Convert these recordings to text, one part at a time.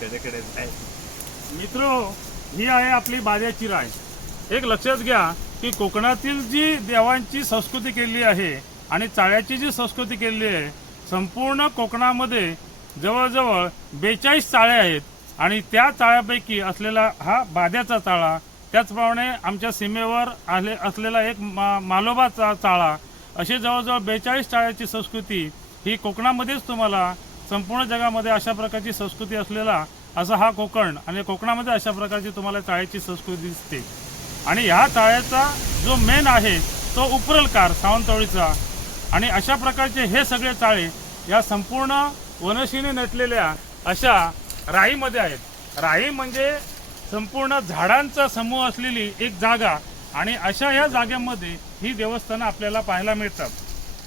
कडे जाय मित्र, ही आहे आपली बाद्याची राय. एक लक्षात घ्या की कोकणातील जी देवांची संस्कृती केलेली आहे आणि चाळ्याची जी संस्कृती केलेली आहे, संपूर्ण कोकणामध्ये जवळजवळ 42 चाळे आहेत आणि त्या चाळ्यापैकी असलेला हा बाद्याचा चाळा, त्याचप्रमाणे आमच्या सीमेवर असलेला एक मालोबा चाळा, असे जवळजवळ 42 चाळ्याची संस्कृती ही कोकणामध्येच तुम्हाला संपूर्ण जगामध्ये अशा प्रकारची संस्कृती असलेला असा हा कोकण, आणि कोकणामध्ये अशा प्रकारची तुम्हाला चाळ्याची संस्कृती दिसते. आणि ह्या चाळ्याचा जो मेन आहे तो उपरलकार सावंतवाडीचा, आणि अशा प्रकारचे हे सगळे चाळे या संपूर्ण वनशीने नटलेल्या अशा राईमध्ये आहेत. राई म्हणजे संपूर्ण झाडांचा समूह असलेली एक जागा, आणि अशा या जागेमध्ये ही देवस्थानं आपल्याला पाहायला मिळतात.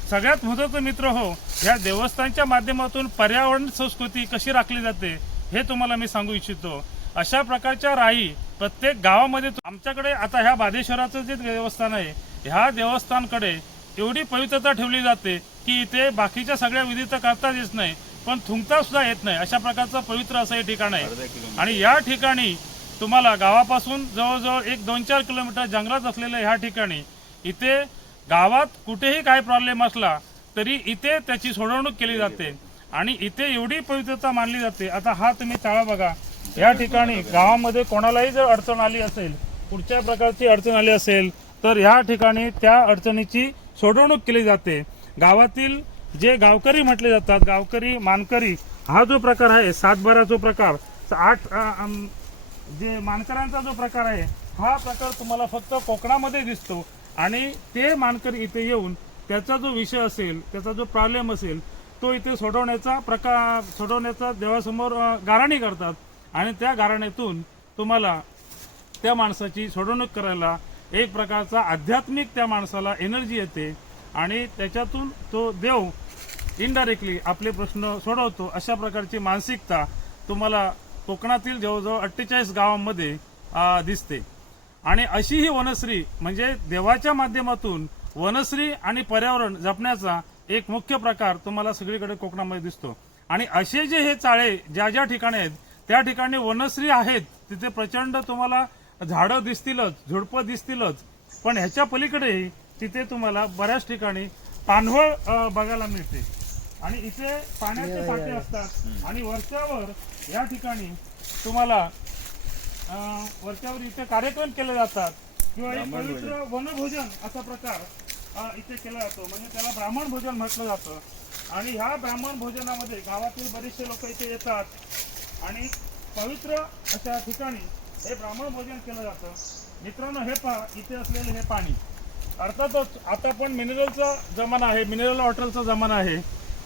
सगळ्यात महत्त्वाचं मित्र हो, या देवस्थानच्या माध्यमातून पर्यावरण संस्कृती कशी राखली जाते हे तुम्हाला मी सांगू इच्छितो. अशा प्रकारच्या राई प्रत्येक गावामध्ये आमच्याकडे आता ह्या बादेश्वराचं जे देवस्थान आहे, ह्या देवस्थानकडे एवढी पवित्रता ठेवली जाते की इथे बाकीच्या सगळ्या विधी तर करताच येत नाही, पण थुंकता सुद्धा येत नाही, अशा प्रकारचं पवित्र असं हे ठिकाण आहे. आणि या ठिकाणी तुम्हाला गावापासून जवळजवळ 1-2-4 किलोमीटर जंगलात असलेल्या ह्या ठिकाणी इथे गावात कुठेही काही प्रॉब्लेम असला तरी इथे त्याची सोडवणूक केली जाते, आणि इथे एवढी पवित्रता मानली जाते. आता हा तुम्ही चाळा बघा, या ठिकाणी गावामध्ये कोणालाही जर अडचण आली असेल, कुठच्या प्रकारची अडचण आली असेल, तर ह्या ठिकाणी त्या अडचणीची सोडवणूक केली जाते. गावातील जे गावकरी म्हटले जातात, गावकरी मानकरी, हा जो प्रकार आहे, 7-12 जो प्रकार, 8 जे मानकरांचा जो प्रकार आहे, हा प्रकार तुम्हाला फक्त कोकणामध्ये दिसतो. आणि ते मानकरी इथे येऊन त्याचा जो विषय असेल, त्याचा जो प्रॉब्लेम असेल, तो इथे सोडवण्याचा देवासमोर गाऱ्हाणी करतात, आणि त्या गाऱ्हाणीतून तुम्हाला त्या माणसाची सोडवणूक करायला एक प्रकारचा आध्यात्मिक त्या माणसाला एनर्जी येते, आणि त्याच्यातून तो देव इनडायरेक्टली आपले प्रश्न सोडवतो. अशा प्रकारची मानसिकता तुम्हाला कोकणातील जवळजवळ 48 गावांमध्ये दिसते. आणि अशी ही वनश्री म्हणजे देवाच्या माध्यमातून वनश्री आणि पर्यावरण जपण्याचा एक मुख्य प्रकार तुम्हाला सगळीकडे कोकणामध्ये दिसतो. आणि असे जे हे चाळे ज्या ज्या ठिकाणी आहेत, त्या ठिकाणी वनश्री आहेत, तिथे प्रचंड तुम्हाला झाडं दिसतीलच, झुडपं दिसतीलच, पण ह्याच्या पलीकडेही तिथे तुम्हाला बऱ्याच ठिकाणी पाणवळ बघायला मिळते. आणि इथे पाण्याचे साठे असतात, आणि वरच्यावर या ठिकाणी तुम्हाला वरच्यावर इथे कार्यक्रम केले जातात, किंवा एक पवित्र वनभोजन असा प्रकार इथे केला जातो, म्हणजे त्याला ब्राह्मण भोजन म्हटलं जातं. आणि ह्या ब्राह्मण भोजनामध्ये गावातील बरेचसे लोक इथे येतात, आणि पवित्र अशा ठिकाणी हे ब्राह्मण भोजन केलं जातं. मित्रांनो, हे पहा, इथे असलेले हे पाणी, अर्थातच आता पण मिनरलचा जमाना आहे, मिनरल वॉटरचा जमाना आहे,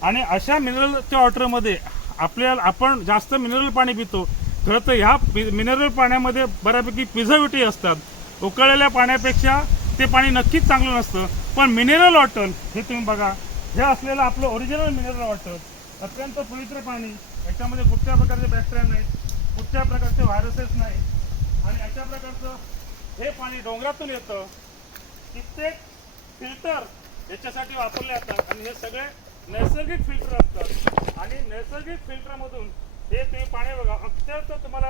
आणि अशा मिनरलच्या वॉटरमध्ये आपण जास्त मिनरल पाणी पितो. खरं तर ह्या मिनरल पाण्यामध्ये बऱ्यापैकी प्रिझर्वेटिव्ह असतात. उकळलेल्या पाण्यापेक्षा ते पाणी नक्कीच चांगलं नसतं. पण मिनरल वॉटर हे तुम्ही बघा, हे असलेलं आपलं ओरिजिनल मिनरल वॉटर अत्यंत पवित्र पाणी, याच्यामध्ये कुठल्या प्रकारचे बॅक्टेरिया नाहीत, कुठल्या प्रकारचे व्हायरसेस नाहीत, आणि अशा प्रकारचं हे पाणी डोंगरातून येतं. कित्येक फिल्टर याच्यासाठी वापरले जातात, आणि हे सगळे नैसर्गिक फिल्टर असतात. आणि नैसर्गिक फिल्टरमधून हे तुम्ही पाणी बघा, अत्यंत तुम्हाला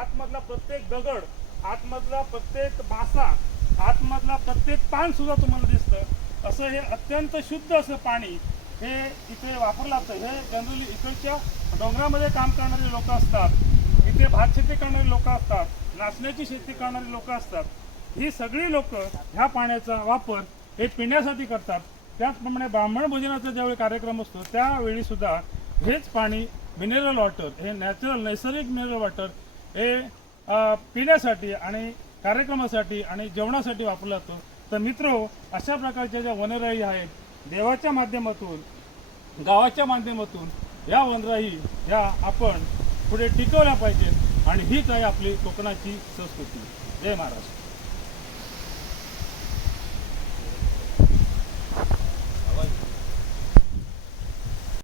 आतमधला प्रत्येक दगड, आतमधला प्रत्येक मासा, आतमधला प्रत्येक पान सुद्धा तुम्हाला दिसतं. असं हे अत्यंत शुद्ध असं पाणी हे इथे वापरलं जातं. हे जनरली इकडच्या डोंगरामध्ये काम करणारे लोक असतात, इथे भात शेती करणारी लोक असतात, नाचण्याची शेती करणारी लोक असतात. ही सगळी लोक ह्या पाण्याचा वापर हे पिण्यासाठी करतात. त्याचप्रमाणे ब्राह्मण भोजनाचा ज्यावेळी कार्यक्रम असतो त्यावेळी सुद्धा हेच पाणी मिनरल वॉटर, हे नॅचरल नैसर्गिक मिनरल वॉटर हे पिण्यासाठी आणि कार्यक्रमासाठी आणि जेवणासाठी वापरलं जातं. तर मित्रो, अशा प्रकारच्या ज्या वनराई आहेत, देवाच्या माध्यमातून, गावाच्या माध्यमातून या वनराई ह्या आपण पुढे टिकवल्या पाहिजेत, आणि हीच आहे आपली कोकणाची संस्कृती. जय महाराष्ट्र.